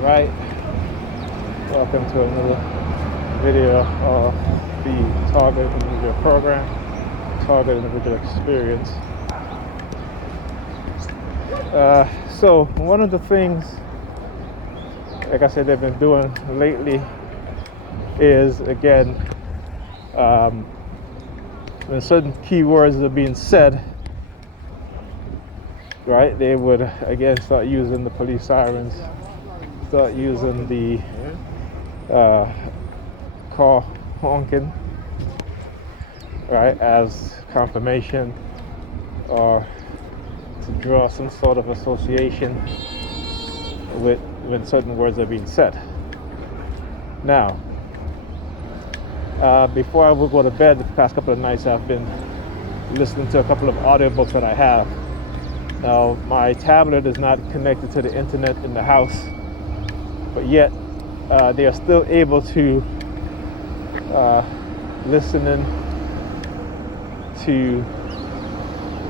Right, welcome to another video of the Target Individual Program, Target Individual Experience. So one of the things, like I said, they've been doing lately is, again, when certain keywords are being said, right, they would again start using the police sirens, start using the car honking, right, as confirmation or to draw some sort of association with when certain words are being said. Now, before I would go to bed the past couple of nights, I've been listening to a couple of audiobooks that I have. Now, my tablet is not connected to the internet in the house, but yet they are still able to listen in to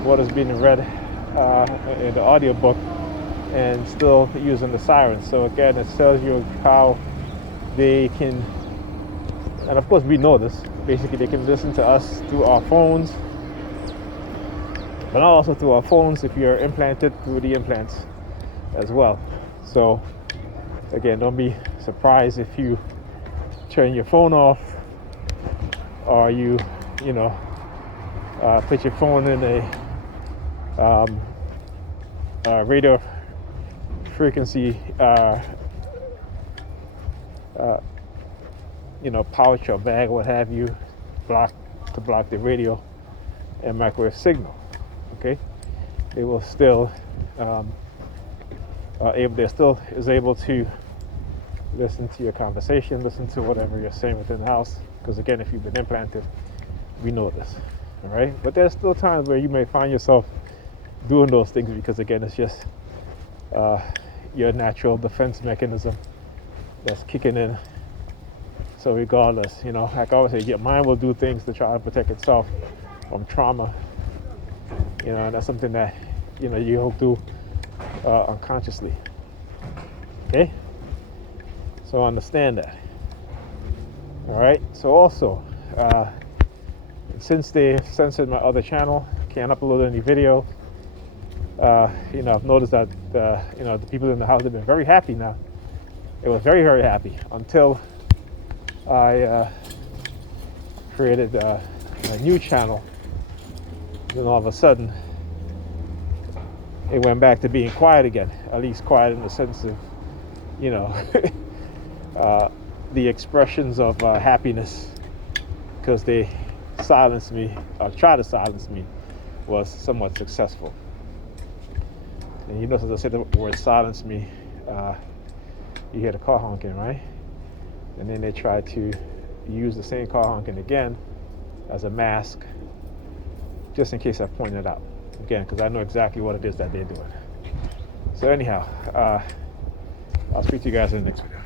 what is being read in the audiobook and still using the sirens. So again, it tells you how they can, and of course we know this, basically they can listen to us through our phones, but also through our phones if you're implanted through the implants as well. So again, don't be surprised if you turn your phone off or you put your phone in a radio frequency pouch or bag, what have you, to block the radio and microwave signal. Okay, they will still they're still able to listen to your conversation, listen to whatever you're saying within the house, because again, if you've been implanted, we know this. All right, but there's still times where you may find yourself doing those things because again, it's just your natural defense mechanism that's kicking in. So regardless, like I always say, your mind will do things to try to protect itself from trauma. And that's something that you'll do unconsciously. Okay, so understand that. All right, so also since they censored my other channel, can't upload any video, I've noticed that the people in the house have been very happy now. It was very, very happy until I created a new channel. Then all of a sudden it went back to being quiet again, at least quiet in the sense of the expressions of happiness, because they silenced me, or tried to silence me, was somewhat successful. And as I said the word silence me, you hear the car honking, right? And then they try to use the same car honking again as a mask, just in case I point it out again, because I know exactly what it is that they're doing. So anyhow, I'll speak to you guys in the next video.